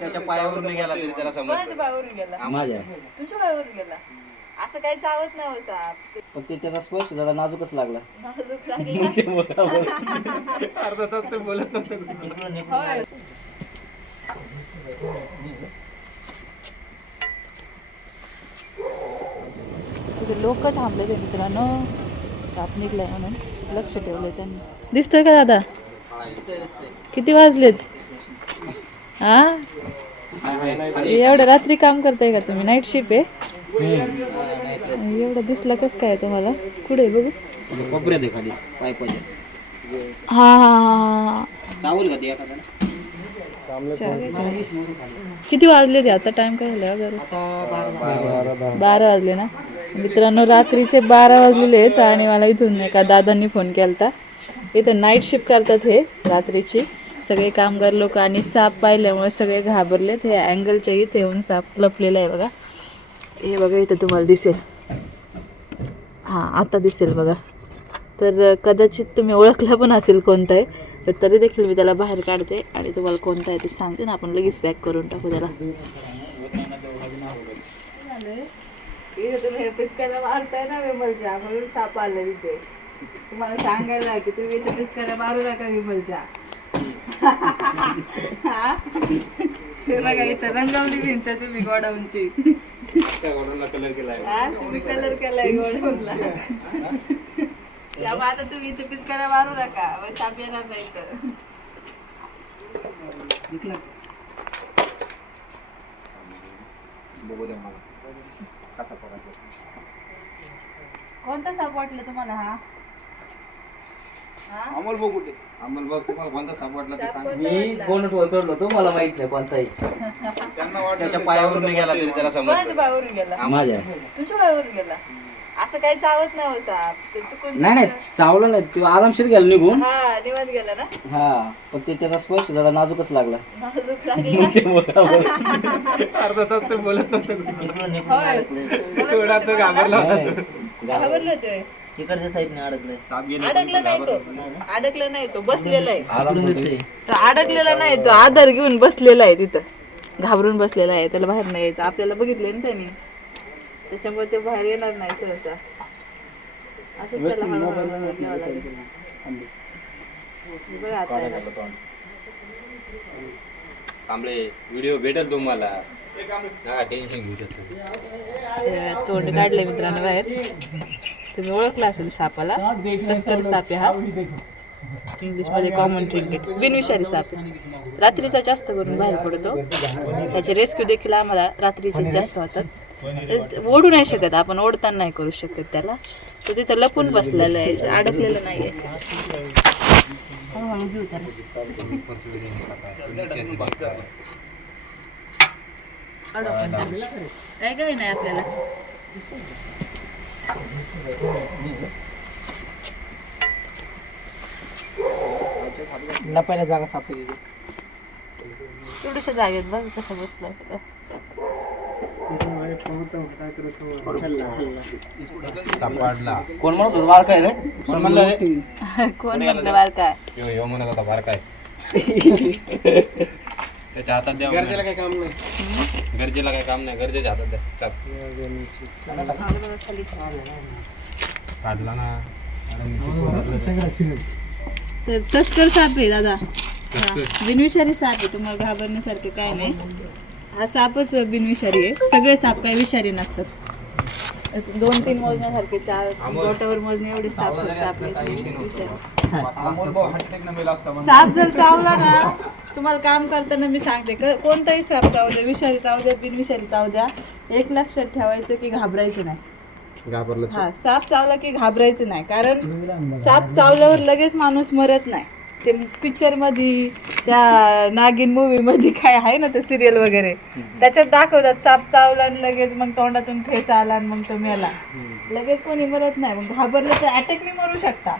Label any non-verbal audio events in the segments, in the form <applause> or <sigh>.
त्याच्या पायावरून गेला तरी त्याला कोणाच्या समजतं. पायावरून गेला. माझ्या. तुमच्या पायावरून गेला. असं काही चावत नाही हो साप पण ते त्याचा स्पर्श जरा नाजूकच लागला. नाजूक लागला. <laughs> ते बरोबर. अर्धा तास तर बोलत नव्हतं होय. तिथे लोक थांबले ते मित्रांनो. साप निघलाय म्हणून लक्ष ठेवलंय त्यांनी. दिसतोय का दादा? किती वाजलेत? हा? एवढं रात्री काम करताय का तुम्ही? नाईट शिप आहे? एवढं दिसलं कसं काय तुम्हाला? कुठे आहे बघू? कोपऱ्यात आहे खाली पायपाच्या. हा हा हा चावल का ते. किती वाजले ते आता? टाइम काय झाला बारा वाजले. ना? मित्रांनो रात्रीचे बारा वाजलेले आहेत आणि मला इथून एका दादांनी फोन केला इथं नाईट शिफ्ट करतात हे रात्रीची. सगळे कामगार लोक आणि साप पाहिल्यामुळे सगळे घाबरलेत. हे अँगलच्या इथे येऊन साप लपलेला आहे बघा. हे बघा इथं तुम्हाला दिसेल. हां आता दिसेल बघा. तर कदाचित तुम्ही ओळखलं पण असेल कोणतं आहे तर तरी देखील मी त्याला बाहेर काढते आणि तुम्हाला कोणतं आहे ते सांगते ना आपण लगेच पॅक करून टाकू त्याला. मारताय ना म्हणून साप आलं इथे. तुम्हाला सांगायला आहे की तुम्ही मारू नका विमलच्या. हा? बघा इथं रंगवली भिंत तुम्ही गोडाऊनची. कलर केलाय. हा? तुम्ही कलर केलाय गोडाऊनला. त्यामुळे आता तुम्ही इथे मारू नका. मग साप येणार नाही तर बघू द्या मला. कसा पकडतो कोणता साप वाटलं तुम्हाला हा? अमोल बघू दे अमोल बघ तुम्हाला कोणता साप वाटला ते सांग. मी वाटला? बोनट तो मला माहीत नाही कोणताही. त्याच्या पायावरून गेला तरी त्याला कोणाच्या पायावरून गेला. माझ्या. तुमच्या पायावरून गेला. असं काही चावत नाही हो साप ते चुकून नाही नाही चावलं नाही. तो आरामशीर गेला निघून. हा निवांत गेला ना? हा पण ते त्याचा स्पर्श जरा नाजूकच लागला. नाजूक <laughs> लागला. ते बरोबर. अर्धा तास तर बोलत नव्हतं होय. थोडा तर घाबरला होता. नाही. घाबरलो. होते तिकडच्या साईडने अडकलंय. साप गेले अडकला नाही तो. अडकला नाही तो बसलेला आहे. तो अडकलेला नाही तो आधार घेऊन बसलेला आहे तिथं. घाबरून बसलेला आहे त्याला बाहेर नाही यायचं. आपल्याला बघितलंय ना त्याने. त्याच्यामुळे ते बाहेर येणार नाही सहसा. असंच त्याला हळूहळू बाहेर न्यावं लागेल. बघा आता याला. कांबळे व्हिडिओ भेटेल तुम्हाला. हा तोंड काढलंय मित्रांनो बाहेर. तुम्ही ओळखला असेल सापाला. तस्कर साप आहे हा. इंग्लिशमध्ये कॉमन ट्रिंकेट बिनविषारी साप आहे. रात्रीचा जास्त करून बाहेर पडतो. त्याचे रेस्क्यू देखील आम्हाला रात्रीचे जास्त होतात. ओढू नाही शकत. आपण ओढताना नाही करू शकत त्याला. तो तिथं लपून बसलेला आहे. अडकलेलं नाहीये. हळूहळू घेऊ त्याला अडकून त्याला. काय काय नाही आपल्याला? लपायला जागा सापडली. थोड्याशा जागेत बघ कसं वाढला कोण म्हणत होतं मला काय रे? कोण म्हणलं हे? कोण म्हणलं बार काय? यो यो म्हणत होता बार काय? <laughs> त्याच्या हातात द्या गरजेला काय काम नाही. गरजेला काय काम नाही गरजेच्या हातात द्या. चाप. काढला ना. तर तस्कर साप आहे दादा. हा, बिनविषारी साप आहे तुम्हाला घाबरण्यासारखं काय नाही. हा सापच बिनविषारी आहे. सगळे साप काही विषारी नसतात. दोन तीन मोजण्यासारखे चार बोटावर मोजणे एवढे साप साप जर चावला ना तुम्हाला काम करताना मी सांगते क- कोणताही साप चावू द्या विषारी चावू द्या बिनविषारी चावू द्या एक लक्षात ठेवायचं की घाबरायचं नाही. घाबरलं हा साप चावला की घाबरायचं नाही कारण साप चावल्यावर लगेच माणूस मरत नाही. ते पिक्चरमध्ये त्या नागिन मूवी मध्ये काय आहे ना ते सिरियल वगैरे? त्याच्यात दाखवतात साप चावला आणि लगेच मग तोंडातून फेस आला आणि मग तो मेला. लगेच कोणी मरत नाही मग घाबरलं तर अटॅकने मरू शकता.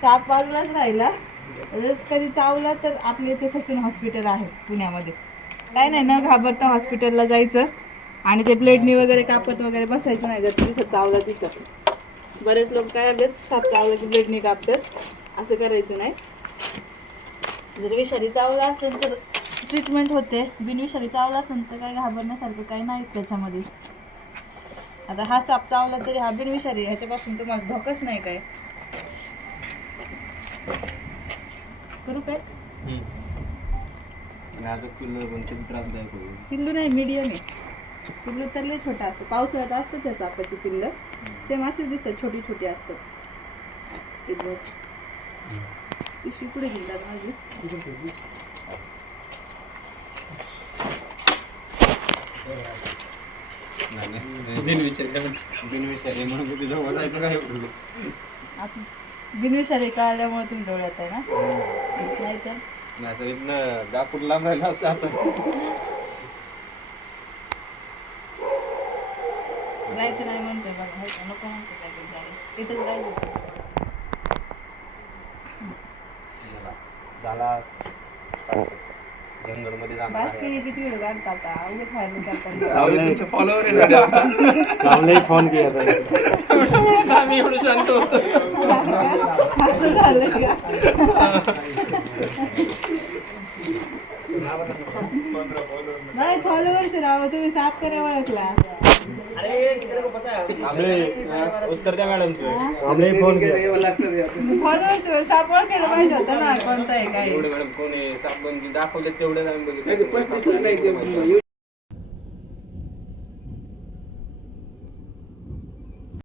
साप बाजूलाच राहिला रस कधी चावला तर आपल्या इथे ससून हॉस्पिटल आहे पुण्यामध्ये. काय नाही न घाबरता हॉस्पिटलला जायचं आणि ते ब्लेडनी वगैरे कापत वगैरे बसायचं नाही जर तिथं चावला तिथं. बरेच लोक काय करतात साप चावला की ब्लेडनी कापतात असं करायचं नाही. जर विषारी चावला असेल तर ट्रीटमेंट होते. बिनविषारी चावला असेल तर काय घाबरण्यासारखं काही नाहीच त्याच्यामध्ये. आता हा साप चावला तरी हा बिनविषारी ह्याच्यापासून तुम्हाला धोकाच नाही काय. करू काय? पिल्लू नाही मीडियम आहे. पिल्लू तर लय छोटा असतं. पावसाळ्यात असतं त्या सापाची पिल्लं. सेम अशीच दिसतात छोटी छोटी असतात. पिल्लू. पिशवी पुढे दादा माझी? बिनविषारी. म्हणून किती जवळ जायचं काय बिनविषारी कळल्यामुळे तुम्ही जवळ येत आहे ना नाही तर? नाही तर इथनं गापूर लांब राहिला असता आता. जायचं नाही म्हणते बघा का? नको म्हणते काय जायला. इथंच राहायचं. झाला. जंगलमध्ये जाणार बास केली किती वेळ काढतात आता? उगाच व्हायरल करतात तुमचे फॉलोअर फोन किया आम्ही एवढं शांत होतो. असं झालं का? <laughs> नाही फॉलोअर्स राव तुम्ही साफ करे ओळखला. उत्तर त्या मॅडमचं. हमने फोन किया फॉलोअर्स साप ओळखायला पाहिजे होतं ना कोणता आहे काय एवढे मॅडम कोणी साबण दाखवले तेवढे आम्ही बघितलं.